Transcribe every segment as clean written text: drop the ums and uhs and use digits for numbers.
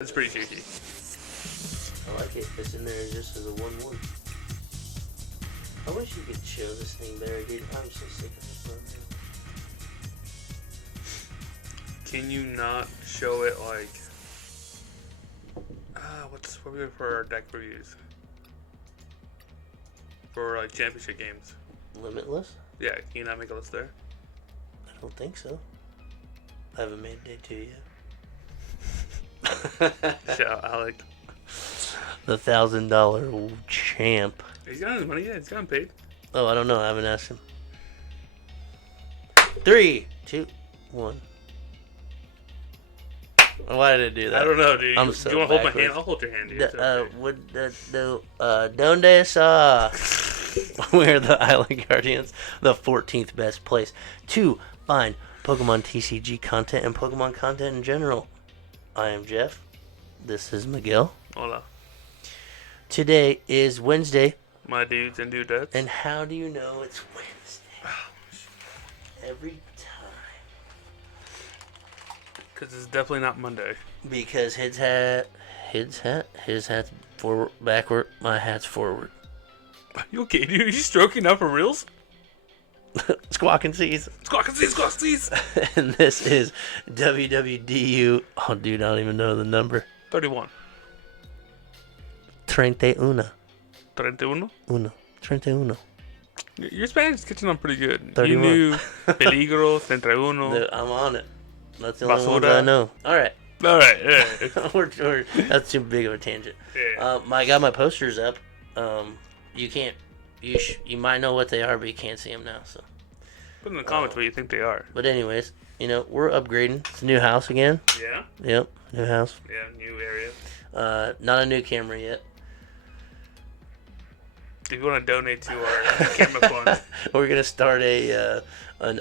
It's pretty cheeky. I like it. It's in there just as a 1-1. I wish you could show this thing better, dude. I'm so sick of this program. Can you not show it like... what we do for our deck reviews? For like championship games. Limitless? Yeah, can you not make a list there? I don't think so. I haven't made day 2 yet. Shout out Alec. The $1,000 champ. He's got his money, yeah, he's gotten paid. Oh, I don't know. I haven't asked him. 3, 2, 1. Why did I do that? I don't know, dude. I'm Do so you want to hold my backwards. hand? I'll hold your hand, dude. It's okay. Donde está? We're the Island Guardians, the 14th best place to find Pokemon TCG content and Pokemon content in general. I am Jeff. This is Miguel. Hola. Today is Wednesday. My dudes and dudettes. And how do you know it's Wednesday? Every time. Because it's definitely not Monday. Because his hat's forward, backward, my hat's forward. Are you okay, dude? Are you stroking up for reals? Squawking Seas. Squawking seas, squawking seas. And this is WWDU. Oh, dude, I don't even know the number. 31. 31. 31? Uno. 31. Your Spanish is catching on pretty good. 31. You knew Peligro, 31. I'm on it. That's the only Basura. one I know. All right. Alright, yeah. That's too big of a tangent. Yeah. I got my posters up. You can't. You might know what they are, but you can't see them now. So. Put in the comments what you think they are. But anyways, we're upgrading. It's a new house again. Yeah? Yep, new house. Yeah, new area. Not a new camera yet. If you want to donate to our camera fund. We're gonna start an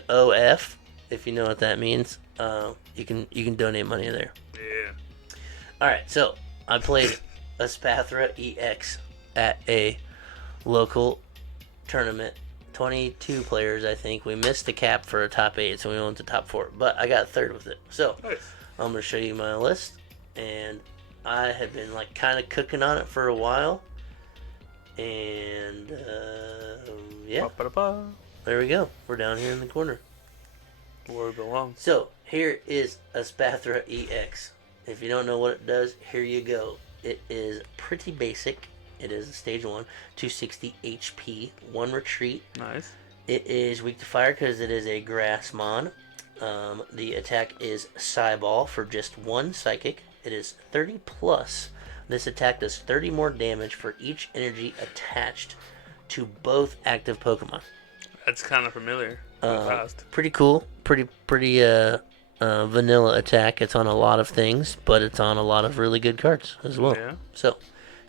OF, if you know what that means. You can donate money there. Yeah. All right, so I played Espathra EX at a local tournament. 22 players, I think. We missed the cap for a top 8, so we went to top 4. But I got third with it. So Nice. I'm gonna show you my list, and I have been like kind of cooking on it for a while. And yeah, Ba-ba-da-ba. there we go. We're down here in the corner. Where we belong. So here is Espathra EX. If you don't know what it does, here you go. It is pretty basic. It is a stage 1, 260 HP, 1 retreat. Nice. It is weak to fire because it is a grass mon. The attack is Psyball for just 1 psychic. It is 30 plus. This attack does 30 more damage for each energy attached to both active Pokemon. That's kind of familiar. Fast. Pretty cool. Pretty vanilla attack. It's on a lot of things, but it's on a lot of really good cards as well. Yeah. So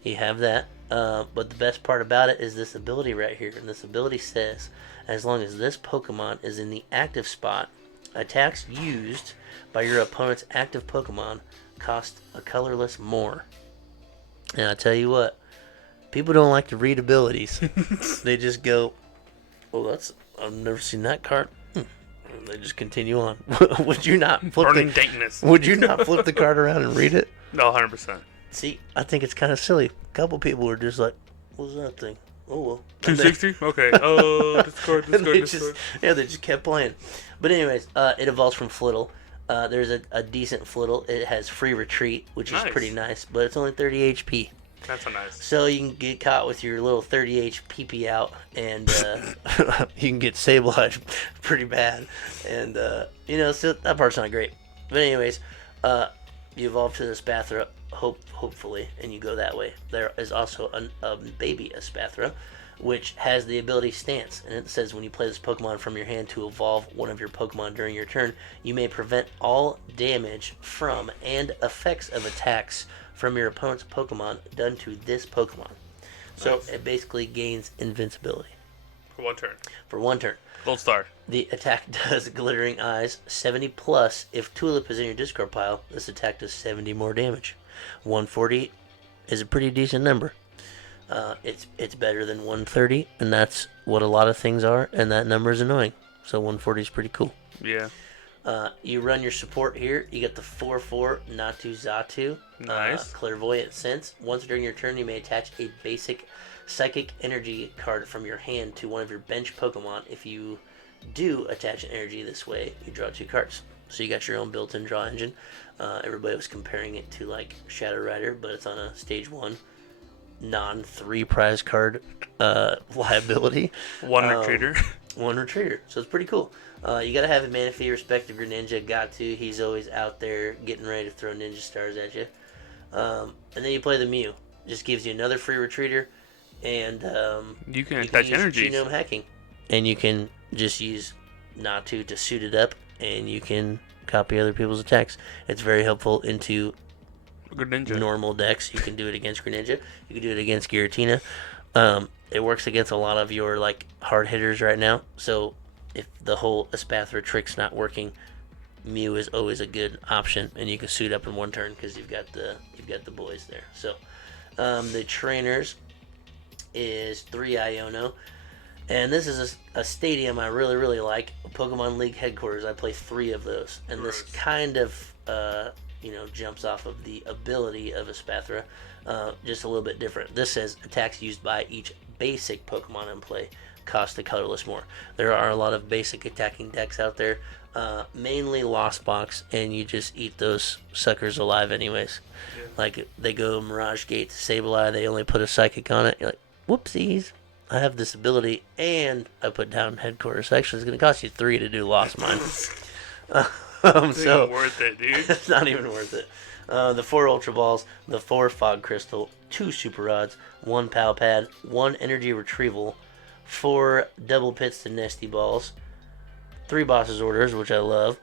you have that. But the best part about it is this ability right here. And this ability says, as long as this Pokemon is in the active spot, attacks used by your opponent's active Pokemon cost a colorless more. And I tell you what, people don't like to read abilities. They just go, "Oh, I've never seen that card." And they just continue on. Would you not flip Burning dankness. Would you not flip the card around and read it? No, 100%. See, I think it's kind of silly. A couple people were just like, "What's that thing?" Oh well. 260? Okay. Oh, discord. They just kept playing. But anyways, it evolves from Flittle. There's a decent Flittle. It has free retreat, which is pretty nice, but it's only 30 HP. That's so nice. So you can get caught with your little 30 HP out, and you can get Sableye pretty bad. And, so that part's not great. But anyways, you evolve to the Espathra, hopefully, and you go that way. There is also a baby Espathra, which has the ability Stance, and it says when you play this Pokemon from your hand to evolve one of your Pokemon during your turn, you may prevent all damage from and effects of attacks from your opponent's Pokemon done to this Pokemon. So it basically gains invincibility. For 1 turn. For 1 turn. Gold star. The attack does Glittering Eyes 70 plus. If Tulip is in your discard pile, this attack does 70 more damage. 140 is a pretty decent number. It's better than 130, and that's what a lot of things are, and that number is annoying. So 140 is pretty cool. Yeah. You run your support here. You get the 4/4 Natu Xatu. Nice. Clairvoyant Sense. Once during your turn, you may attach a basic psychic energy card from your hand to one of your bench Pokemon. If you do attach an energy this way, you draw 2 cards. So you got your own built-in draw engine. Everybody was comparing it to like Shadow Rider, but it's on a stage 1 non-3 prize card liability. One retreater. One retreater. So it's pretty cool. You gotta have a Manaphy respect of your ninja. Got to. He's always out there getting ready to throw ninja stars at you. And then you play the Mew. Just gives you another free retreater, and you can attach energies. Genome hacking, and you can just use Natu to suit it up, and you can copy other people's attacks. It's very helpful into Greninja. Normal decks. You can do it against Greninja. You can do it against Giratina. It works against a lot of your like hard hitters right now. So if the whole Espathra trick's not working, Mew is always a good option, and you can suit up in one turn because you've got the boys there. So the trainers is 3 Iono, and this is a stadium I really like. Pokemon League headquarters. I play 3 of those, and this kind of jumps off of the ability of Espathra, just a little bit different. This says attacks used by each basic Pokemon in play cost the colorless more. There are a lot of basic attacking decks out there, mainly Lost Box, and you just eat those suckers alive anyways. Yeah. Like, they go Mirage Gate to Sableye, they only put a Psychic on it, you're like, whoopsies, I have this ability, and I put down headquarters. Actually, it's going to cost you 3 to do Lost Mine. It's not even worth it, dude. It's not even worth it. The 4 Ultra Balls, the 4 Fog Crystal, 2 Super Rods, 1 Pal Pad, 1 Energy Retrieval, 4 Double Pits to Nesty Balls, 3 Boss's Orders, which I love,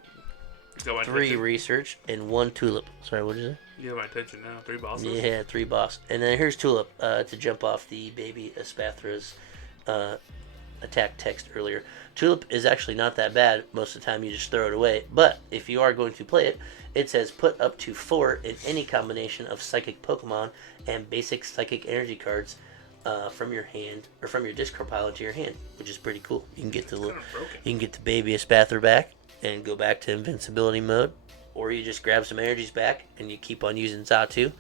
3 Research, and 1 Tulip. Sorry, what did you say? You have my attention now. 3 bosses? Yeah, 3 boss. And then here's Tulip to jump off the baby Espathra's attack text earlier. Tulip is actually not that bad. Most of the time you just throw it away. But if you are going to play it, it says put up to 4 in any combination of psychic Pokemon and basic psychic energy cards from your hand or from your discard pile into your hand, which is pretty cool. You can get the baby Espathra back and go back to invincibility mode, or you just grab some energies back and you keep on using Xatu,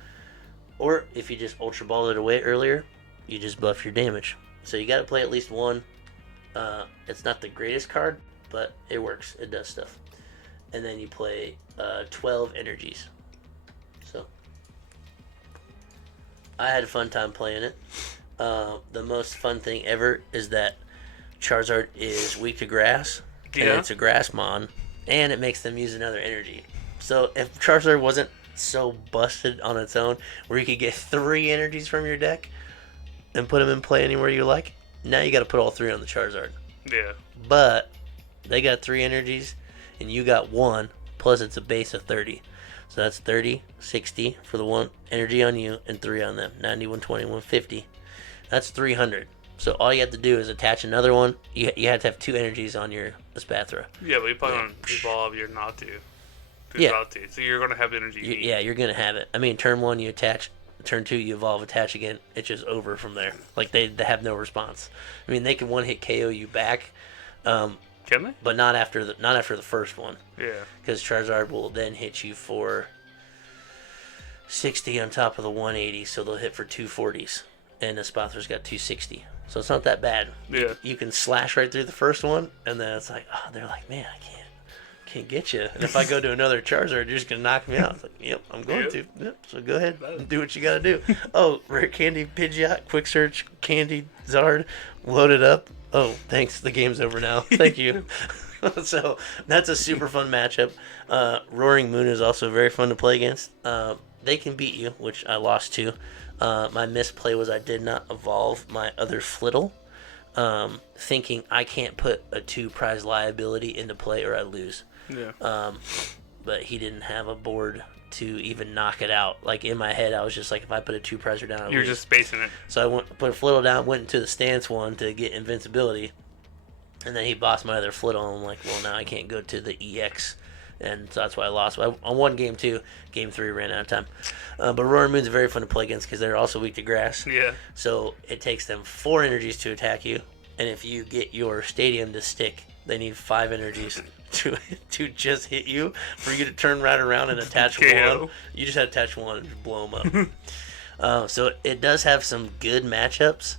or if you just Ultra Ball it away earlier, you just buff your damage. So you got to play at least 1. It's not the greatest card, but it works. It does stuff. And then you play 12 energies. So I had a fun time playing it. The most fun thing ever is that Charizard is weak to grass, and it's a grass mon, and it makes them use another energy. So if Charizard wasn't so busted on its own, where you could get 3 energies from your deck and put them in play anywhere you like, now you got to put all 3 on the Charizard. Yeah. But they got 3 energies, and you got 1, plus it's a base of 30. So that's 30, 60 for the 1 energy on you, and 3 on them. 90, 120, 150. That's 300. So all you have to do is attach another one. You have to have 2 energies on your Espathra. Yeah, but you probably want to evolve your Natu. So you're going to have the energy you need. Yeah, you're going to have it. I mean, turn 1 you attach, turn 2 you evolve, attach again. It's just over from there. Like, they have no response. I mean, they can one-hit KO you back. Can they? But not after the first one. Yeah. Because Charizard will then hit you for 60 on top of the 180, so they'll hit for 240s. And Espathra's got 260. So it's not that bad. Yeah. You can slash right through the first one, and then it's like, oh, they're like, man, I can't get you. And if I go to another Charizard, you're just going to knock me out. It's like, yep, I'm going to. Yep, so go ahead and do what you got to do. Oh, Rare Candy Pidgeot, Quick Search, Candy Zard, load it up. Oh, thanks. The game's over now. Thank you. So that's a super fun matchup. Roaring Moon is also very fun to play against. They can beat you, which I lost to. My misplay was I did not evolve my other Flittle, thinking I can't put a 2 prize liability into play or I lose. Yeah. But he didn't have a board to even knock it out. Like, in my head, I was just like, if I put a 2 prizer down, I lose. You're just spacing it. So I put a Flittle down, went into the stance one to get invincibility, and then he bossed my other Flittle, and I'm like, well, now I can't go to the EX. And so that's why I lost. I won game 2. Game 3 ran out of time. But Roaring Moon's very fun to play against because they're also weak to grass. Yeah. So it takes them 4 energies to attack you. And if you get your stadium to stick, they need 5 energies to just hit you, for you to turn right around and attach KO. one. You just had to attach one and just blow them up. So it does have some good matchups.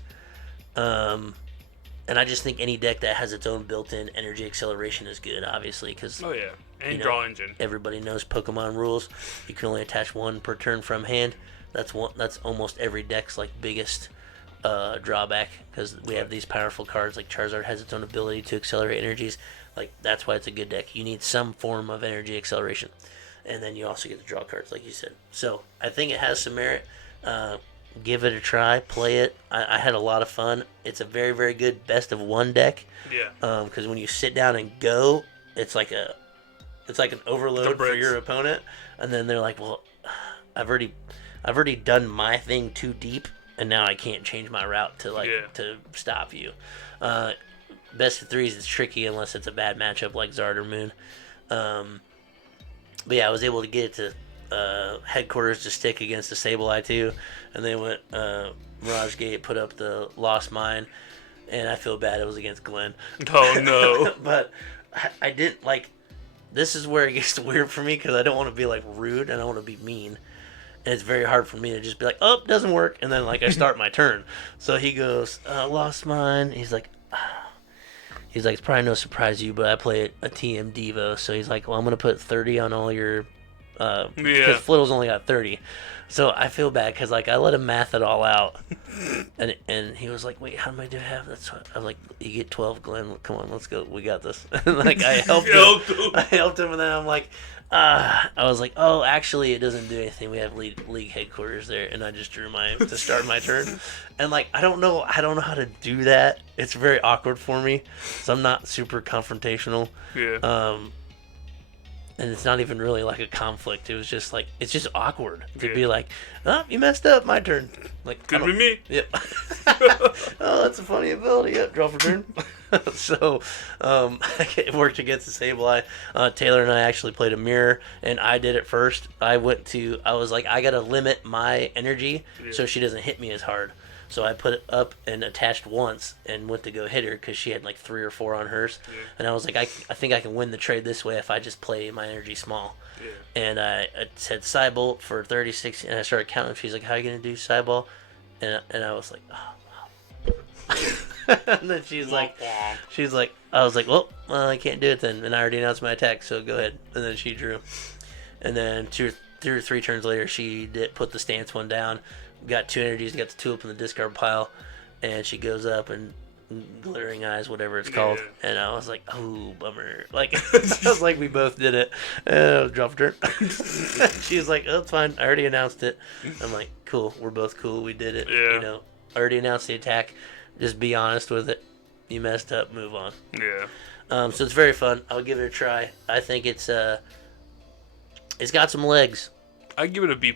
And I just think any deck that has its own built-in energy acceleration is good, obviously, because Oh yeah, and draw engine. Everybody knows Pokemon rules. You can only attach one per turn from hand. That's almost every deck's like biggest drawback, because we have these powerful cards like Charizard has its own ability to accelerate energies. Like, that's why it's a good deck. You need some form of energy acceleration, and then you also get the draw cards, like you said. So I think it has some merit. Give it a try, play it. I had a lot of fun. It's a very, very good best of one deck. Yeah. Because when you sit down and go, it's like an overload for your opponent, and then they're like, well, I've already done my thing too deep, and now I can't change my route to stop you. Best of threes is tricky unless it's a bad matchup like Zard or Moon. But yeah, I was able to get it to headquarters to stick against the Sableye too, and they went Mirage Gate, put up the Lost Mine, and I feel bad it was against Glenn. Oh no. But I didn't like. This is where it gets weird for me, because I don't want to be like rude and I want to be mean, and it's very hard for me to just be like, oh, it doesn't work, and then like I start my turn. So he goes, Lost Mine. He's like, it's probably no surprise to you, but I play a TM Devo, so he's like, well, I'm gonna put 30 on all your. Because Flittle's only got 30, so I feel bad because like I let him math it all out, and he was like, "Wait, how many do I have?" That's what I was like, "You get 12, Glenn. Come on, let's go. We got this." And like I helped him, and then I'm like, I was like, "Oh, actually, it doesn't do anything. We have league headquarters there," and I just drew to start my turn, and like I don't know how to do that. It's very awkward for me, so I'm not super confrontational. Yeah. And it's not even really like a conflict. It was just like, it's just awkward to be like, oh, you messed up, my turn. Like, could be me. Yep. Oh, that's a funny ability. Yep, draw for turn. So, it worked against the Sableye. Taylor and I actually played a mirror, and I did it first. I was like, I gotta limit my energy so she doesn't hit me as hard. So I put it up and attached once and went to go hit her because she had like 3 or 4 on hers. Yeah. And I was like, I think I can win the trade this way if I just play my energy small. Yeah. And I said Cybolt for 36, and I started counting. She's like, how are you going to do Cybolt? And I was like, oh, wow. And then she's like, I was like, well, I can't do it then. And I already announced my attack, so go ahead. And then she drew. And then 2 or 3 turns later, she put the stance one down. Got 2 energies, got the Tulip in the discard pile, and she goes up and glittering eyes, whatever it's called, and I was like, oh, bummer. Like, I was like, we both did it. Dropped her. She was like, oh, it's fine. I already announced it. I'm like, cool. We're both cool. We did it. Yeah. You know, I already announced the attack. Just be honest with it. You messed up. Move on. Yeah. So it's very fun. I'll give it a try. I think it's got some legs. I'd give it a B+.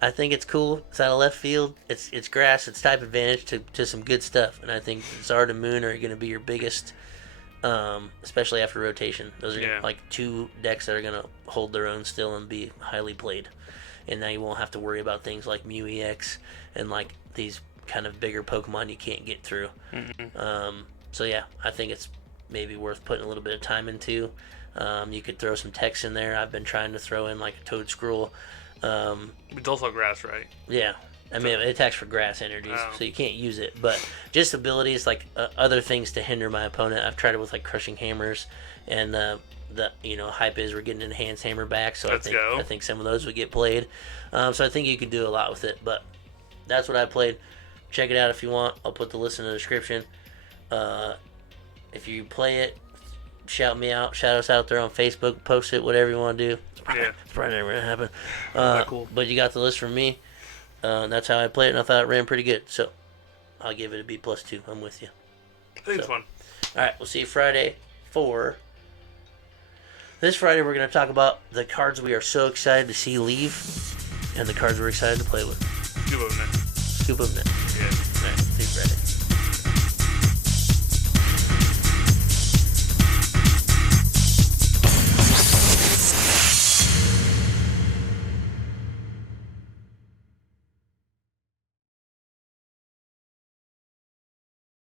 I think it's cool. It's out of left field. It's grass. It's type advantage to some good stuff. And I think Zard and Moon are going to be your biggest, especially after rotation. Those are like 2 decks that are going to hold their own still and be highly played. And now you won't have to worry about things like Mew EX and like these kind of bigger Pokemon you can't get through. Mm-hmm. So yeah, I think it's maybe worth putting a little bit of time into. You could throw some text in there. I've been trying to throw in like a Toad Scroll. It's also grass, right? Yeah. I mean, it attacks for grass energies, so you can't use it. But just abilities, like other things to hinder my opponent. I've tried it with like Crushing Hammers, and the hype is we're getting Enhanced Hammer back, so I think some of those would get played. So I think you could do a lot with it. But that's what I played. Check it out if you want. I'll put the list in the description. If you play it, shout me out. Shout us out there on Facebook. Post it, whatever you want to do. It's probably never going to happen. Cool. But you got the list from me. That's how I played it, and I thought it ran pretty good. So I'll give it a B+2. I'm with you. I think it's fun. All right, we'll see you Friday This Friday, we're going to talk about the cards we are so excited to see leave and the cards we're excited to play with. Scoop of them. Yeah.